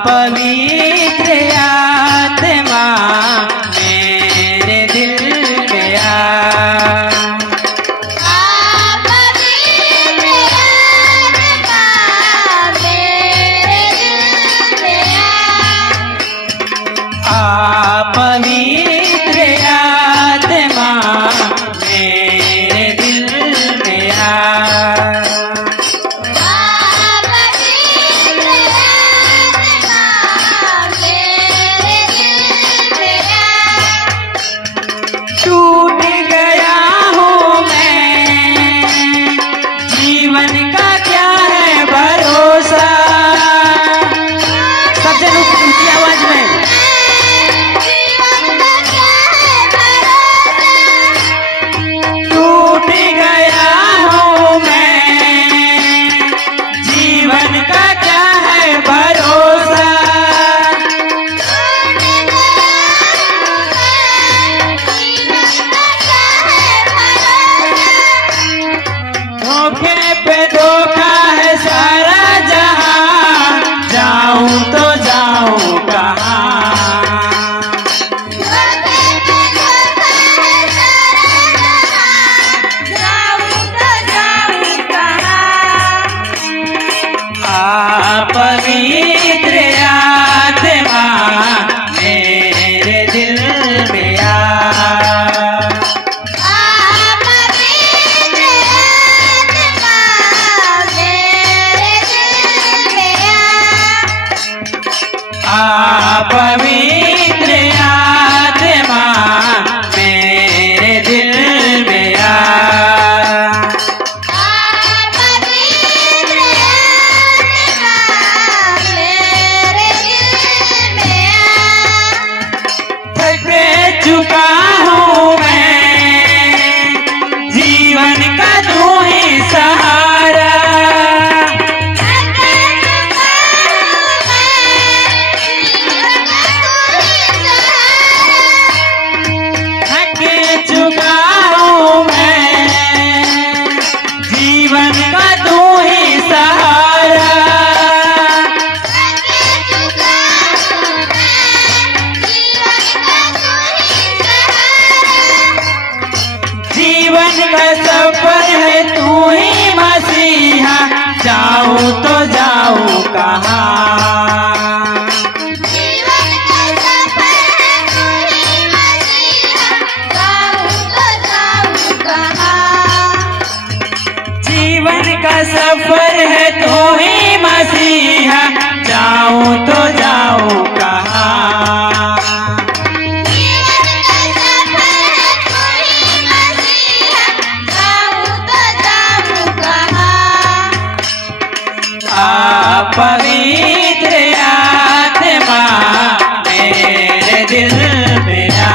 पवित्र आत्मा मेरे दिल में आ। पवित्र आत्मा मेरे दिल में आ। पवित्र आत्मा मेरे दिल में आ। टूट गया हूँ मैं, जीवन का क्या है भरोसा। सबसे ऊंची आवाज में। टूट गया हूँ मैं, जीवन का क्या है भरोसा। धोखे पे धोखा है सारा जहां, जाऊं तो जाऊं कहां। पवित्र आत्मा मेरे दिल में आ। पवित्र आत्मा मेरे दिल में आ। थक चुका हूँ मैं, जीवन का तू ही सहारा। थक चुका हूँ मैं, जीवन का तू ही सहारा। जीवन का सफर है तू ही मसीहा, जाऊं तो जाऊं कहां। जीवन का सफर है तू ही मसीहा, जाऊं तो जाऊं कहां। पवित्र आत्मा मेरे दिल में आ।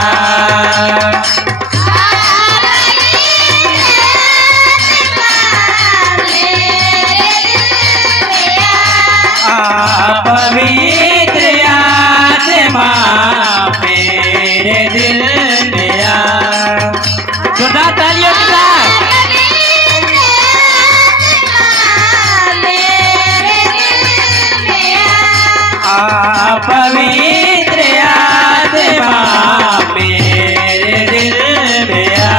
पवित्र आत्मा मेरे दिल में आ। जोरदार तालियों के साथ। पवित्र आत्मा मेरे दिल में आ।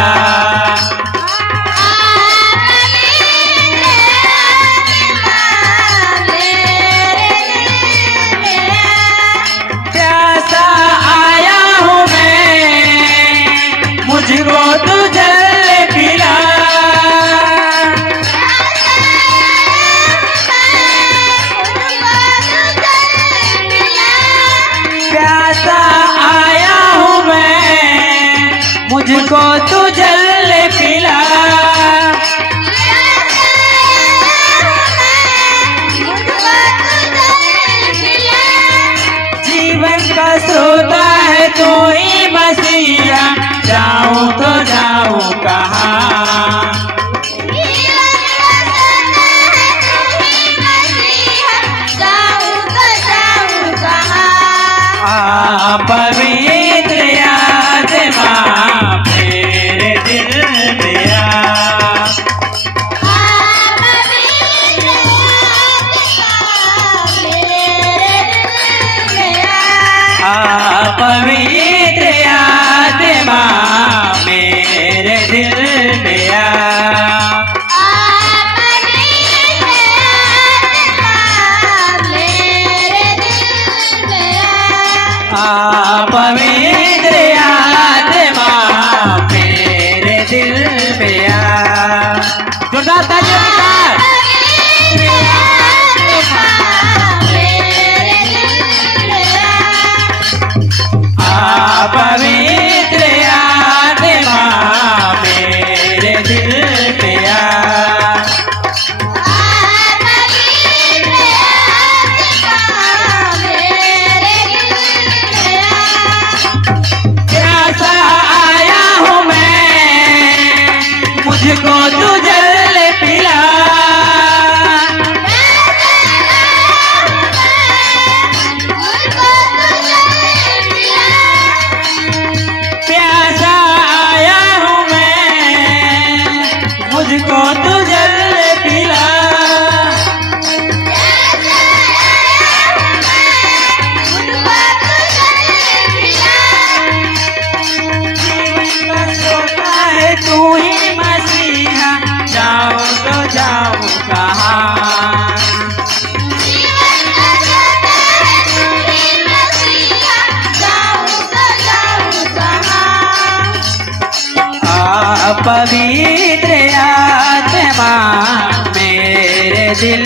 प्यासा आया हूँ मैं, मुझको तू जल पिला। प्यासा आया हूँ मैं, मुझको तू जल पिला। जीवन का सोता है तू ही मसीहा, जाऊं तो जाऊं कहां। पवित्र आत्मा मेरे दिल में आ। पवित्र आत्मा मेरे पवित्र आत्मा मेरे दिल में आ पवित्र आत्मा मेरे दिल में आ जोरदार तालियों के साथ पवित्र आत्मा मेरे दिल में आ मुझको तू जल पिला प्यासा आया हूँ मैं मुझको तू जल पिला सोता है तू ही जाऊं तो जाऊं कहाँ पवित्र आत्मा मेरे दिल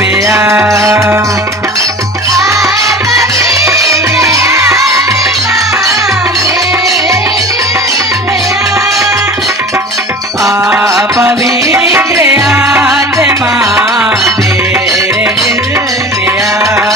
में आ पवित्र आत्मा मेरे दिल में आ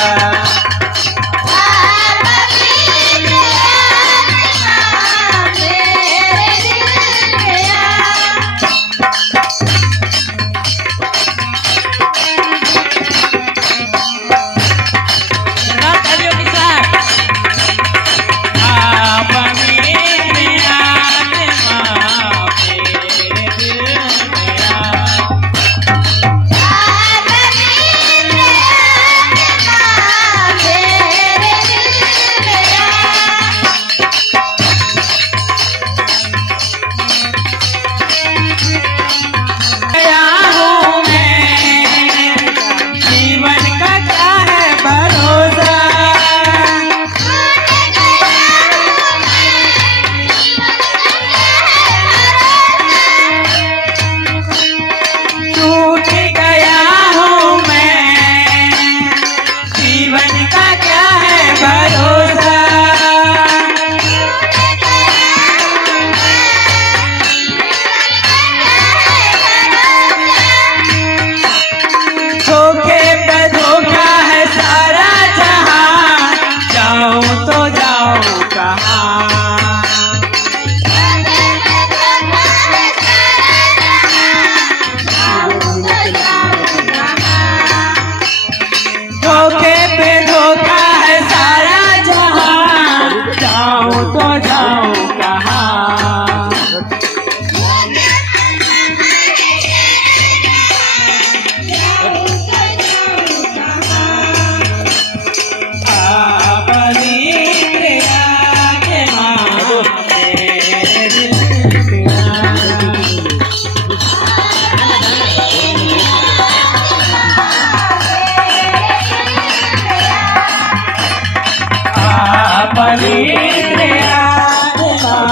पवित्र आत्मा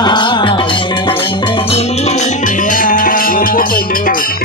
मेरे दिल में आ